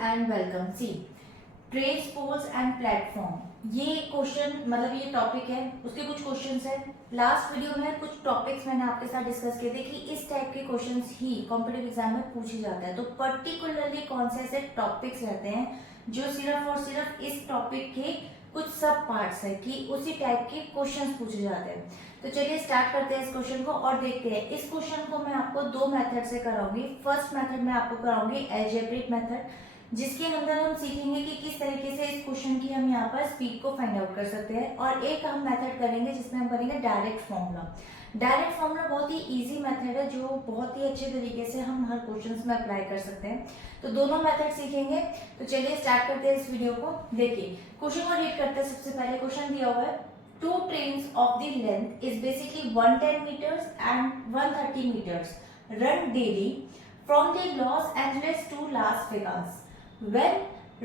And welcome. Sea trades poles and platform, ये question मतलब ये टॉपिक है, उसके कुछ क्वेश्चंस है। लास्ट वीडियो में कुछ टॉपिक्स मैंने आपके साथ डिस्कस किए थे कि इस टाइप के क्वेश्चंस ही कॉम्पिटिटिव एग्जाम में पूछे जाते हैं। तो पर्टिकुलरली कौन से ऐसे टॉपिक्स रहते हैं जो सिर्फ और सिर्फ इस टॉपिक के कुछ सब पार्ट्स है कि उसी टाइप के क्वेश्चंस पूछे जाते हैं। तो चलिए स्टार्ट करते हैं इस क्वेश्चन को और देखते हैं। इस क्वेश्चन को मैं आपको दो मेथड से कराऊंगी। फर्स्ट मेथड में आपको कराऊंगी अलजेब्रिक मेथड, जिसके अंदर हम सीखेंगे कि किस तरीके से इस क्वेश्चन की हम यहाँ पर स्पीड को फाइंड आउट कर सकते हैं। और एक हम मेथड करेंगे जिसमें हम करेंगे डायरेक्ट फॉर्मूला। डायरेक्ट फॉर्मूला बहुत ही इजी मेथड है जो बहुत ही अच्छे तरीके से हम हर क्वेश्चंस में अप्लाई कर सकते हैं। तो दोनों मेथड सीखेंगे। तो चलिए स्टार्ट करते हैं इस वीडियो को। देखिए क्वेश्चन को रीड करते हैं। सबसे पहले क्वेश्चन दिया हुआ है, two trains of the length is basically 110 meters and 130 meters run daily from the Los Angeles to Las Vegas. When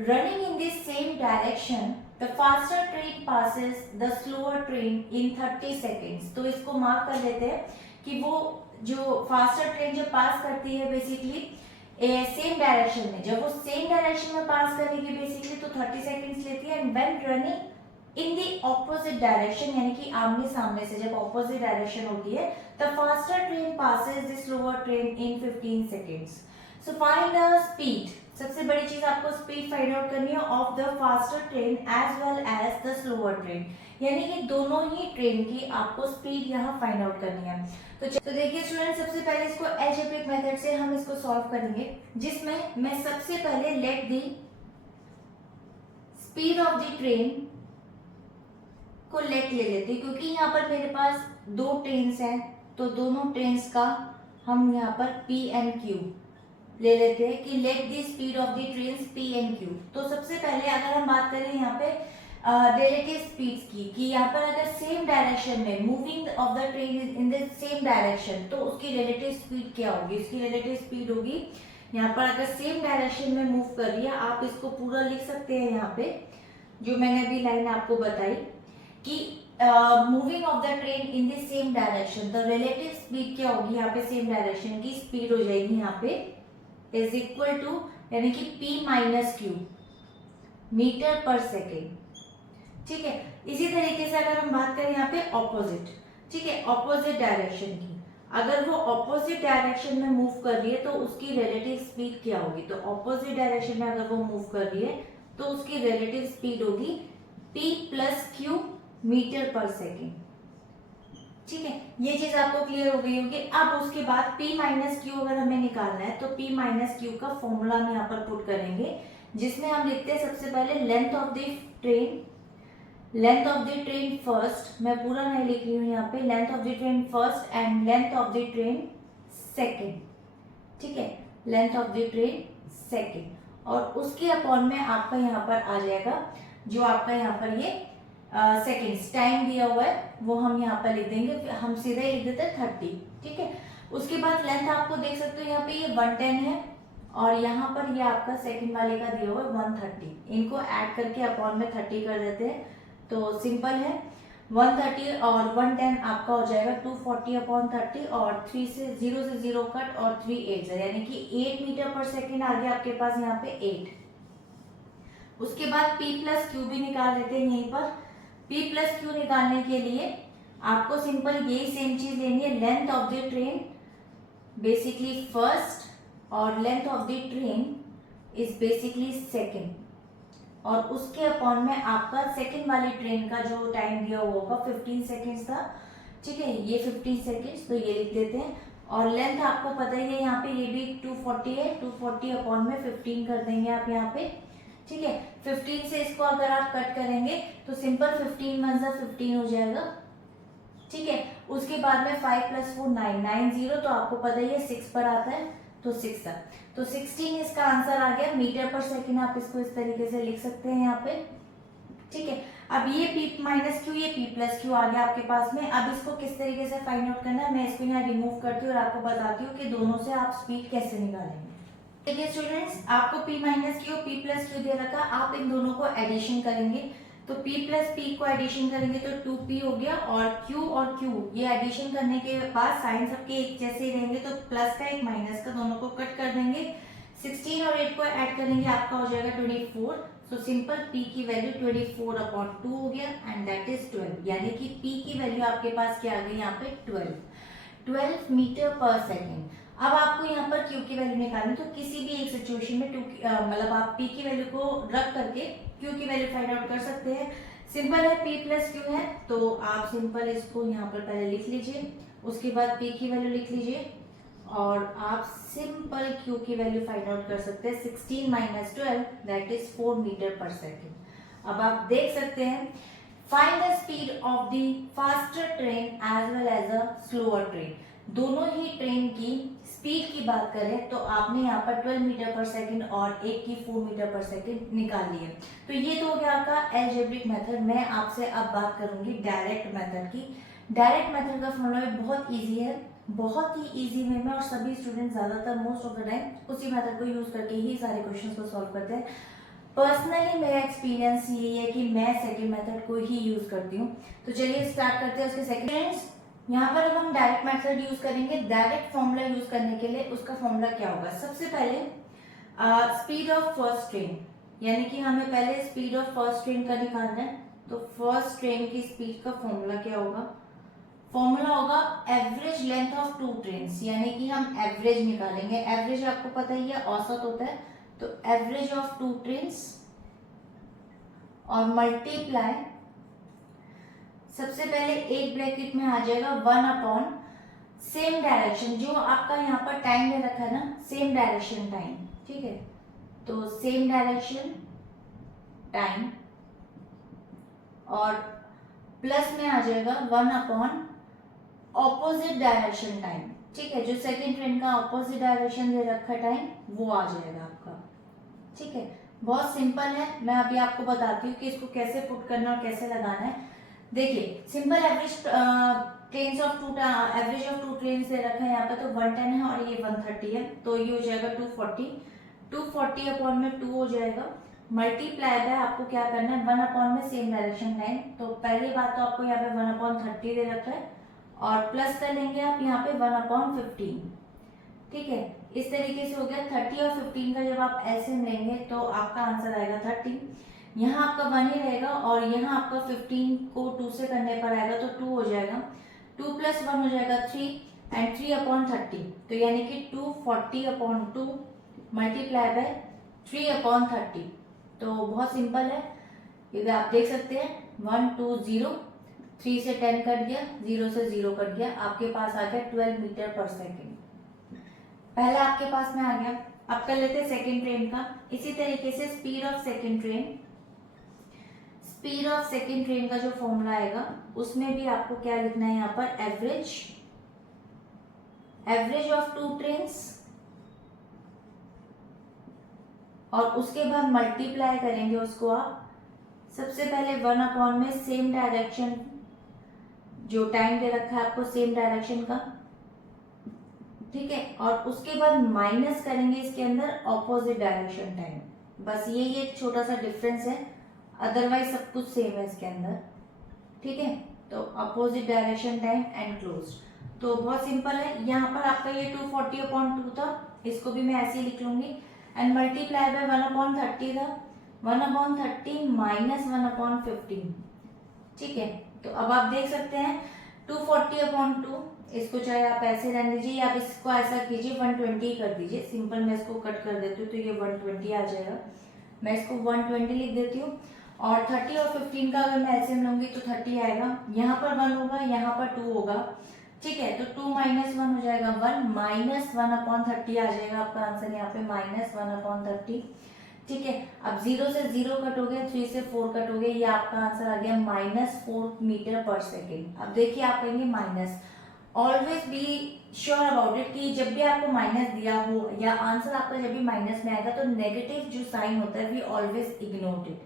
running in the same direction, the faster train passes the slower train in 30 seconds. तो इसको mark कर लेते हैं कि वो जो faster train जो पास करती है बेसिकली सेम डायरेक्शन में, जब वो सेम डायरेक्शन में पास करेगी बेसिकली तो 30 सेकेंड्स लेती है। And when running in the opposite direction, यानी कि आमने सामने से जब ऑपोजिट डायरेक्शन होती है, the faster train passes the slower train in 15 seconds. So find the speed. सबसे बड़ी चीज आपको स्पीड फाइंड आउट करनी है of the faster train as well as the slower train, यानी कि दोनों ही ट्रेन की आपको स्पीड यहाँ फाइंड आउट करनी है। तो देखिए स्टूडेंट, सबसे पहले इसको अलजेब्रिक मेथड से हम इसको सॉल्व करेंगे, जिसमें मैं सबसे पहले let the speed of the train को लेट ले लेते, क्योंकि यहाँ पर मेरे पास दो ट्रेन्स हैं तो दोनों ट्रेन्स का हम यहाँ पर P and Q ले लेते हैं कि let the speed of the trains P and Q। तो सबसे पहले अगर हम बात करें यहाँ पे रिलेटिव स्पीड्स की, कि यहाँ पर अगर सेम डायरेक्शन में moving of the train in the same direction, तो उसकी रिलेटिव स्पीड क्या होगी? इसकी रिलेटिव स्पीड होगी यहाँ पर अगर सेम डायरेक्शन में मूव कर रही है, आप इसको पूरा लिख सकते हैं यहाँ पे जो मैंने अभी लाइन आपको बताई कि moving of the train in the same direction, the relative speed क्या होगी यहाँ पे? सेम डायरेक्शन की स्पीड हो जाएगी यहाँ पे इज इक्वल टू, यानी कि P minus Q metre per second. ठीक है, इसी तरीके से अगर हम बात करें यहाँ पे ऑपोजिट, ठीक है, ऑपोजिट डायरेक्शन की, अगर वो ऑपोजिट डायरेक्शन में मूव कर रही है तो उसकी रिलेटिव स्पीड क्या होगी? तो ऑपोजिट डायरेक्शन में अगर वो मूव कर रही है तो उसकी रिलेटिव स्पीड होगी P plus Q metre per second. ठीक है, ये चीज आपको क्लियर हो गई होगी। अब उसके बाद P माइनस Q अगर हमें निकालना है तो P माइनस Q का फॉर्मूला हम यहाँ पर पुट करेंगे, जिसमें हम लिखते हैं सबसे पहले length of the train, length of the train first, मैं पूरा नहीं लिख रही हूँ यहाँ पे, length of the train first and length of the train second. ठीक है, length of the train second, और उसके अपॉन में आपका यहाँ पर आ जाएगा जो आपका यहाँ पर ये सेकेंड्स टाइम दिया हुआ है वो हम यहाँ पर लिख देंगे, हम सीधे लिख देते हैं 30। ठीक है, उसके बाद लेंथ आपको देख सकते हो यहाँ पे ये 110 है और यहाँ पर ये आपका सेकंड वाले का दिया हुआ है 130। इनको ऐड करके अपॉन में 30 कर देते हैं तो सिंपल है, 130 और 110 आपका हो जाएगा 240 अपॉन 30 और 3 से 0 से 0 कट और 3 8 यानी कि 8 मीटर पर सेकेंड आ गया आपके पास यहाँ पे 8। उसके बाद P प्लस Q भी निकाल लेते हैं। यहीं पर P प्लस Q निकालने के लिए आपको सिंपल यही सेम चीज लेनी है, length of the train basically first और length of the train is basically second, और उसके अपॉन में आपका सेकेंड वाली ट्रेन का जो टाइम दिया हुआ होगा 15 सेकेंड्स था। ठीक है, ये 15 सेकेंड्स तो ये लिख देते हैं, और लेंथ आपको पता ही है यहाँ पे ये भी 240 है, 240 अपॉन में 15 कर देंगे आप यहाँ पे। ठीक है, 15 से इसको अगर आप कट करेंगे तो सिंपल 15 वन जा 15 हो जाएगा। ठीक है, उसके बाद में 5 प्लस 4 9 9 0, तो आपको पता ही है 6 पर आता है तो 6 था, तो 16 इसका आंसर आ गया मीटर पर सेकेंड। आप इसको इस तरीके से लिख सकते हैं यहाँ पे। ठीक है, अब ये P माइनस Q, ये P प्लस Q आ गया आपके पास में। अब इसको किस तरीके से फाइंड आउट करना है मैं इसको यहाँ रिमूव करती हूँ और आपको बताती हूँ कि दोनों से आप स्पीड कैसे निकालेंगे। देखिए स्टूडेंट्स, आपको P minus Q P plus Q दे रखा, आप इन दोनों को एडिशन करेंगे तो P प्लस P को एडिशन करेंगे तो 2P हो गया, और Q और Q ये एडिशन करने के बाद साइन सबके एक जैसे ही रहेंगे तो प्लस का एक माइनस का दोनों को कट कर देंगे, 16 और 8 को ऐड करेंगे आपका हो जाएगा 24। सो सिंपल p की वैल्यू 24/2 हो गया एंड दैट इज 12, यानी कि p की वैल्यू आपके पास क्या आ गई यहाँ पे 12 मीटर पर सेकेंड। अब आपको यहाँ पर q की वैल्यू निकालनी, तो किसी भी एक सिचुएशन में मतलब आप p की वैल्यू को रख करके q की वैल्यू फाइंड आउट कर सकते हैं। सिंपल है, p प्लस q है, तो आप सिंपल इसको यहाँ पर पहले लिख लीजिए, उसके बाद p की वैल्यू लिख लीजिए और आप सिंपल q की वैल्यू फाइंड आउट कर सकते हैं। 16 minus 12 that is 4 metre per second. अब आप देख सकते हैं, find the speed of the faster train as well as a slower train. दोनों ही ट्रेन की स्पीड की बात करें तो आपने यहाँ पर 12 मीटर पर सेकेंड और एक की 4 मीटर पर सेकेंड निकाल ली है। तो ये तो हो गया आपका एल्जेब्रिक मेथड। मैं आपसे अब बात करूंगी डायरेक्ट मेथड की। डायरेक्ट मेथड का फॉर्मूला भी बहुत इजी है, बहुत ही इजी वे में, और सभी स्टूडेंट ज्यादातर मोस्ट ऑफ द टाइम उसी मेथड को यूज करके ही सारे क्वेश्चंस को सॉल्व करते हैं। पर्सनली मेरा एक्सपीरियंस ये है कि मैं सेकंड मेथड को ही यूज करती हूँ। तो चलिए स्टार्ट करते हैं उसके सेकंड। यहाँ पर अब हम डायरेक्ट मेथड यूज करेंगे। डायरेक्ट फॉर्मूला यूज करने के लिए उसका फॉर्मूला क्या होगा, सबसे पहले स्पीड ऑफ फर्स्ट ट्रेन, यानी कि हमें पहले स्पीड ऑफ फर्स्ट ट्रेन का निकालना है। तो फर्स्ट ट्रेन की स्पीड का फॉर्मूला क्या होगा, फॉर्मूला होगा average length of two trains, यानी कि हम एवरेज निकालेंगे। एवरेज आपको पता ही है औसत होता है, तो एवरेज ऑफ टू ट्रेन्स और मल्टीप्लाई, सबसे पहले एक ब्रैकेट में आ जाएगा 1 अपॉन सेम डायरेक्शन, जो आपका यहाँ पर टाइम में रखा है ना, सेम डायरेक्शन टाइम, ठीक है। तो सेम डायरेक्शन टाइम और प्लस में आ जाएगा 1 अपॉन ऑपोजिट डायरेक्शन टाइम, ठीक है। जो सेकेंड ट्रेन का ऑपोजिट डायरेक्शन दे रखा टाइम वो आ जाएगा आपका, ठीक है। बहुत सिंपल है, मैं अभी आपको बताती हूँ कि इसको कैसे पुट करना और कैसे लगाना है। देखिए simple average trains of two average of two trains दे रखा है यहाँ पे, तो 110 है और ये 130 है, तो ये हो जाएगा 240 अपॉन में 2 हो जाएगा, मल्टीप्लाई बाय आपको क्या करना है 1 अपॉन में सेम डायरेक्शन टाइम। तो पहली बात तो आपको यहाँ पे 1 अपॉन 30 दे रखा है और प्लस कर लेंगे आप यहाँ पे 1 अपॉन 15, ठीक है। इस तरीके से हो गया 30 और 15 का जब आप एलसीएम लेंगे तो आपका आंसर आएगा 30। यहाँ आपका 1 ही रहेगा और यहाँ आपका 15 को 2 से करने पर आएगा तो 2 हो जाएगा, 2 + 1 हो जाएगा 3 एंड 3 अपॉन 30, तो यानी कि 240 अपॉन 2 मल्टीप्लाई बाय 3 अपॉन 30। तो बहुत सिंपल है, ये आप देख सकते हैं 1 2 0, 3 से 10 कट गया, 0 से 0 कट गया, आपके पास आ गया 12 मीटर पर सेकेंड। पहला आपके पास में आ गया। अब कर लेते हैं सेकेंड ट्रेन का। इसी तरीके से speed of second train, speed of second train का जो फॉर्मूला आएगा उसमें भी आपको क्या लिखना है यहाँ पर, एवरेज ऑफ टू ट्रेन्स और उसके बाद मल्टीप्लाई करेंगे उसको आप, सबसे पहले 1 अपॉन में सेम डायरेक्शन, जो टाइम दे रखा है आपको सेम डायरेक्शन का, ठीक है, और उसके बाद माइनस करेंगे इसके अंदर ऑपोजिट डायरेक्शन टाइम। बस ये एक छोटा सा डिफरेंस है, अदरवाइज सब कुछ सेम है इसके अंदर, ठीक है। तो opposite direction time and close. तो बहुत सिंपल है, यहाँ पर आपका ये 240 अपॉन 2 था, इसको भी मैं ऐसे ही लिख लूंगी एंड मल्टीप्लाई बाय 1 अपॉन 30 था, 1 अपॉन 30 माइनस 1 अपॉन 15, ठीक है। तो अब आप देख सकते हैं 240 अपॉन 2, इसको चाहे आप ऐसे रहने दीजिए या आप इसको ऐसा कीजिए 120 कर दीजिए। सिंपल मैं इसको कट कर देती हूँ तो ये 120 आ जाएगा, मैं इसको 120 लिख देती हूँ। और 30 और 15 का अगर मैं एलसीएम लूंगी तो 30 आएगा, यहाँ पर 1 होगा, यहाँ पर 2 होगा, ठीक है। तो 2 माइनस 1 हो जाएगा 1, माइनस 1 अपॉन 30 आ जाएगा आपका आंसर यहाँ पे, माइनस 1 अपॉन 30, ठीक है। अब 0 से 0 कट हो गया, 3 से 4 कट हो गया, ये आपका आंसर आ गया -4 मीटर पर सेकेंड। अब देखिए आप कहेंगे minus, always be sure about it कि जब भी आपको माइनस दिया हो या आंसर आपका जब भी माइनस में आएगा तो नेगेटिव जो साइन होता है वी ऑलवेज इग्नोर इट,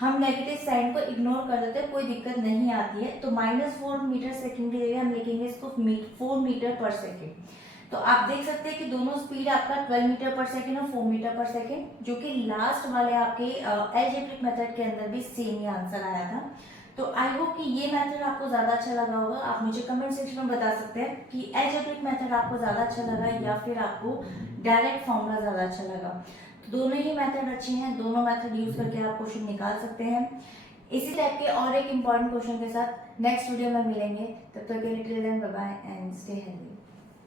हम नेगेटिव साइन को इग्नोर कर देते हैं, कोई दिक्कत नहीं आती है। तो -4 मीटर सेकेंड की जगह हम लिखेंगे इसको 4 मीटर पर सेकेंड। तो आप देख सकते हैं कि दोनों स्पीड आपका 12 मीटर पर सेकेंड और 4 मीटर पर सेकेंड, जो कि लास्ट वाले आपके एल्जेब्रिक मेथड के अंदर भी सेम ही आंसर आया था। तो आई होप कि ये मेथड आपको ज़्यादा अच्छा लगा होगा। आप मुझे कमेंट सेक्शन में बता सकते हैं कि अलजेब्रिक मेथड आपको ज़्यादा अच्छा लगा या फिर आपको डायरेक्ट फॉर्मूला ज़्यादा अच्छा लगा। तो दोनों ही मेथड अच्छे हैं, दोनों मेथड यूज़ करके आप क्वेश्चन निकाल सकते हैं। इसी टाइप के और एक इम्पॉर्टेंट क्वेश्चन के साथ नेक्स्ट वीडियो में मिलेंगे। तब तक के लिए till then bye bye and stay healthy.